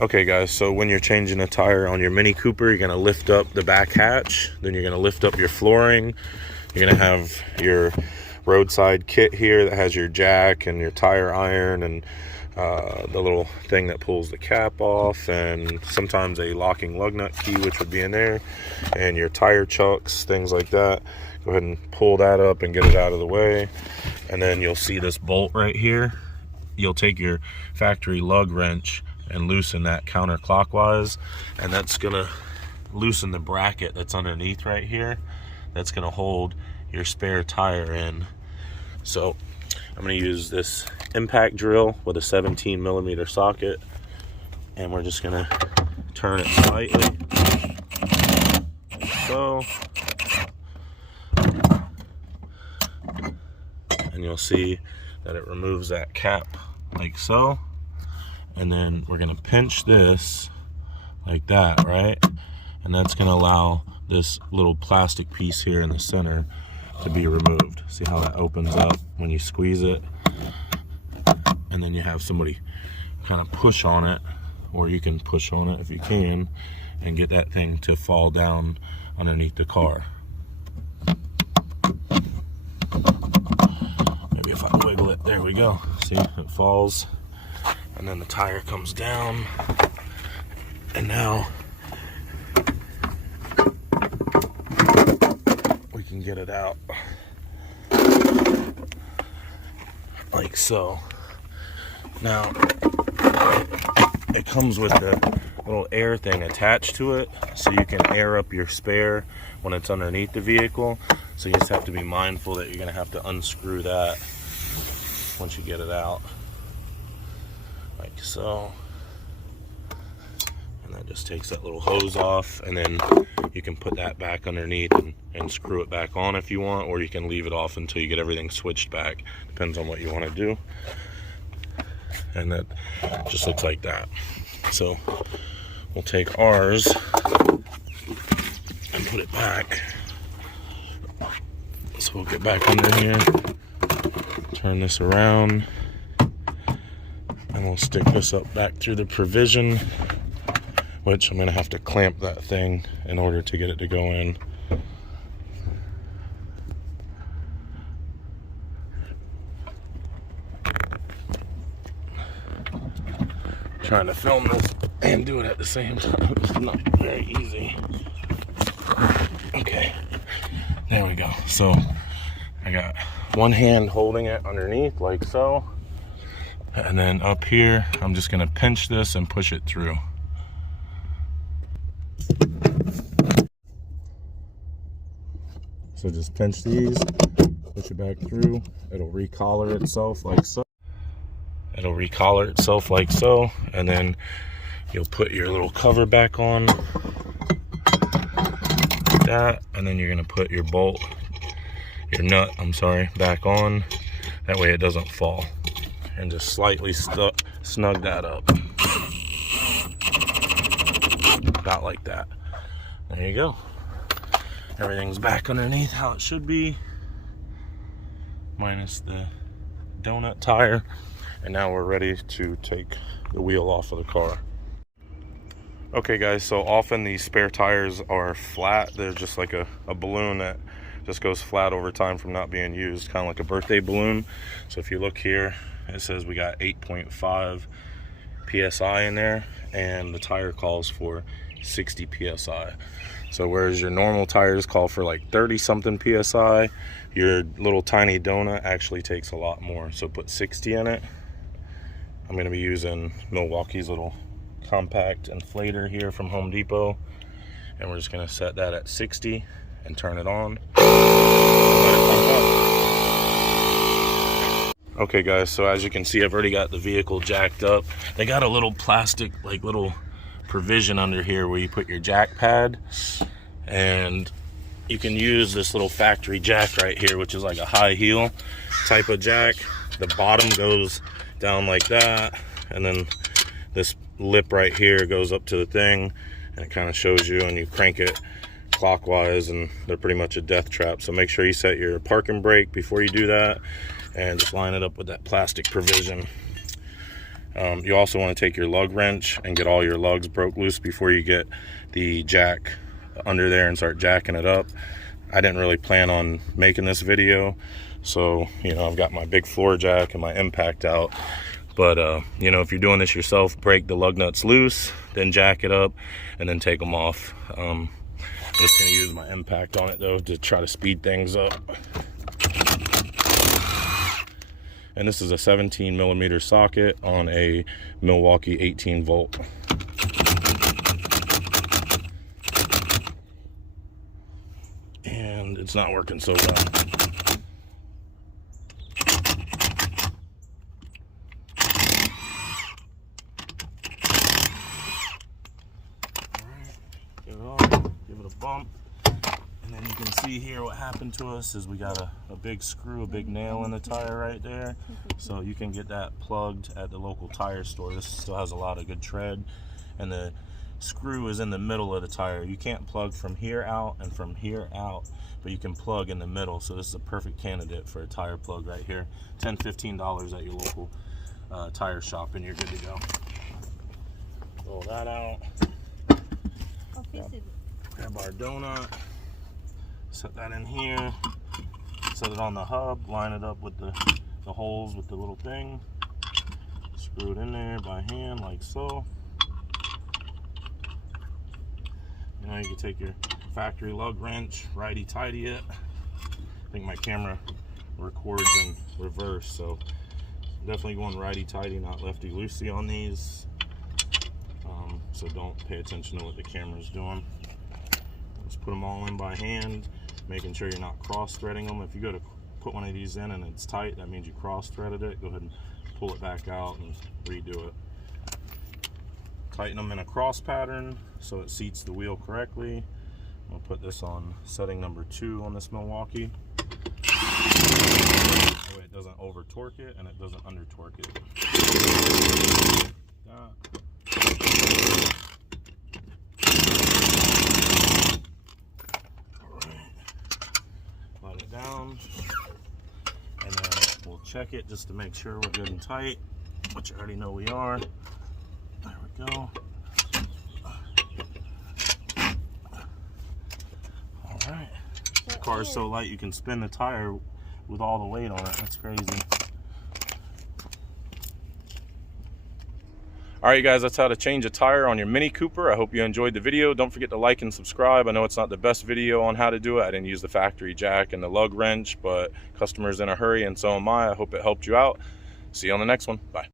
Okay guys, so when you're changing a tire on your Mini Cooper, you're gonna lift up the back hatch, then you're gonna lift up your flooring. You're gonna have your roadside kit here that has your jack and your tire iron and the little thing that pulls the cap off, and sometimes a locking lug nut key, which would be in there, and your tire chucks, things like that. Go ahead and pull that up and get it out of the way. And then you'll see this bolt right here. You'll take your factory lug wrench and loosen that counterclockwise, and that's gonna loosen the bracket that's underneath right here. That's gonna hold your spare tire in. So I'm gonna use this impact drill with a 17mm socket, and we're just gonna turn it slightly, like so. And you'll see that it removes that cap like so. And then we're gonna pinch this like that, right? And that's gonna allow this little plastic piece here in the center to be removed. See how that opens up when you squeeze it? And then you have somebody kind of push on it, or you can push on it if you can, and get that thing to fall down underneath the car. Maybe if I wiggle it, there we go. See, it falls, and then the tire comes down, and now we can get it out like so. Now it comes with the little air thing attached to it, so you can air up your spare when it's underneath the vehicle. So you just have to be mindful that you're gonna have to unscrew that once you get it out, like so. And that just takes that little hose off, and then you can put that back underneath and screw it back on if you want, or you can leave it off until you get everything switched back. Depends on what you want to do. And that just looks like that. So we'll take ours and put it back. So we'll get back under here, turn this around, and we'll stick this up back through the provision, which I'm gonna have to clamp that thing in order to get it to go in. Trying to film this and do it at the same time. It's not very easy. Okay, there we go. So I got one hand holding it underneath like so, and then up here I'm just gonna pinch this and push it through. So just pinch these, push it back through. It'll recollar itself like so. It'll recollar itself like so, and then you'll put your little cover back on like that, and then you're gonna put your bolt, your nut, I'm sorry, back on. That way it doesn't fall. And just slightly snug that up. About like that. There you go. Everything's back underneath how it should be, minus the donut tire. And now we're ready to take the wheel off of the car. Okay guys, so often these spare tires are flat. They're just like a balloon that just goes flat over time from not being used, kind of like a birthday balloon. So if you look here, it says we got 8.5 PSI in there, and the tire calls for 60 PSI. So whereas your normal tires call for like 30 something PSI, your little tiny donut actually takes a lot more. So put 60 in it. I'm gonna be using Milwaukee's little compact inflator here from Home Depot, and we're just gonna set that at 60 and turn it on. Let it pump up. Okay guys, so as you can see, I've already got the vehicle jacked up. They got a little plastic, like little provision under here where you put your jack pad, and you can use this little factory jack right here, which is like a high heel type of jack. The bottom goes down like that, and then this lip right here goes up to the thing, and it kind of shows you, and you crank it clockwise, and they're pretty much a death trap. So make sure you set your parking brake before you do that, and just line it up with that plastic provision. You also want to take your lug wrench and get all your lugs broke loose before you get the jack under there and start jacking it up. I didn't really plan on making this video, so I've got my big floor jack and my impact out. But if you're doing this yourself, break the lug nuts loose, then jack it up, and then take them off. I'm just going to use my impact on it though to try to speed things up. And this is a 17mm socket on a Milwaukee 18-volt. And it's not working so well. Give it on, give it a bump, and then you can see here what happened to us is we got a big screw, a big nail in the tire right there. So you can get that plugged at the local tire store. This still has a lot of good tread, and the screw is in the middle of the tire. You can't plug from here out and from here out, but you can plug in the middle. So this is a perfect candidate for a tire plug right here. $10–15 at your local tire shop, and you're good to go. Roll that out. Grab our donut, set that in here, set it on the hub, line it up with the holes with the little thing, screw it in there by hand like so. Now you can take your factory lug wrench, righty-tighty it. I think my camera records in reverse, so definitely going righty-tighty, not lefty-loosey on these. So don't pay attention to what the camera's doing. Just put them all in by hand, making sure you're not cross-threading them. If you go to put one of these in and it's tight, that means you cross-threaded it. Go ahead and pull it back out and redo it. Tighten them in a cross pattern so it seats the wheel correctly. I'm gonna put this on setting number 2 on this Milwaukee. That way it doesn't over torque it and it doesn't under torque it. Let it down, and then we'll check it just to make sure we're good and tight, which you already know we are. There we go. All right. The car is so light you can spin the tire with all the weight on it. That's crazy. All right, you guys, that's how to change a tire on your Mini Cooper. I hope you enjoyed the video. Don't forget to like and subscribe. I know it's not the best video on how to do it. I didn't use the factory jack and the lug wrench, but customers in a hurry, and so am I. I hope it helped you out. See you on the next one. Bye.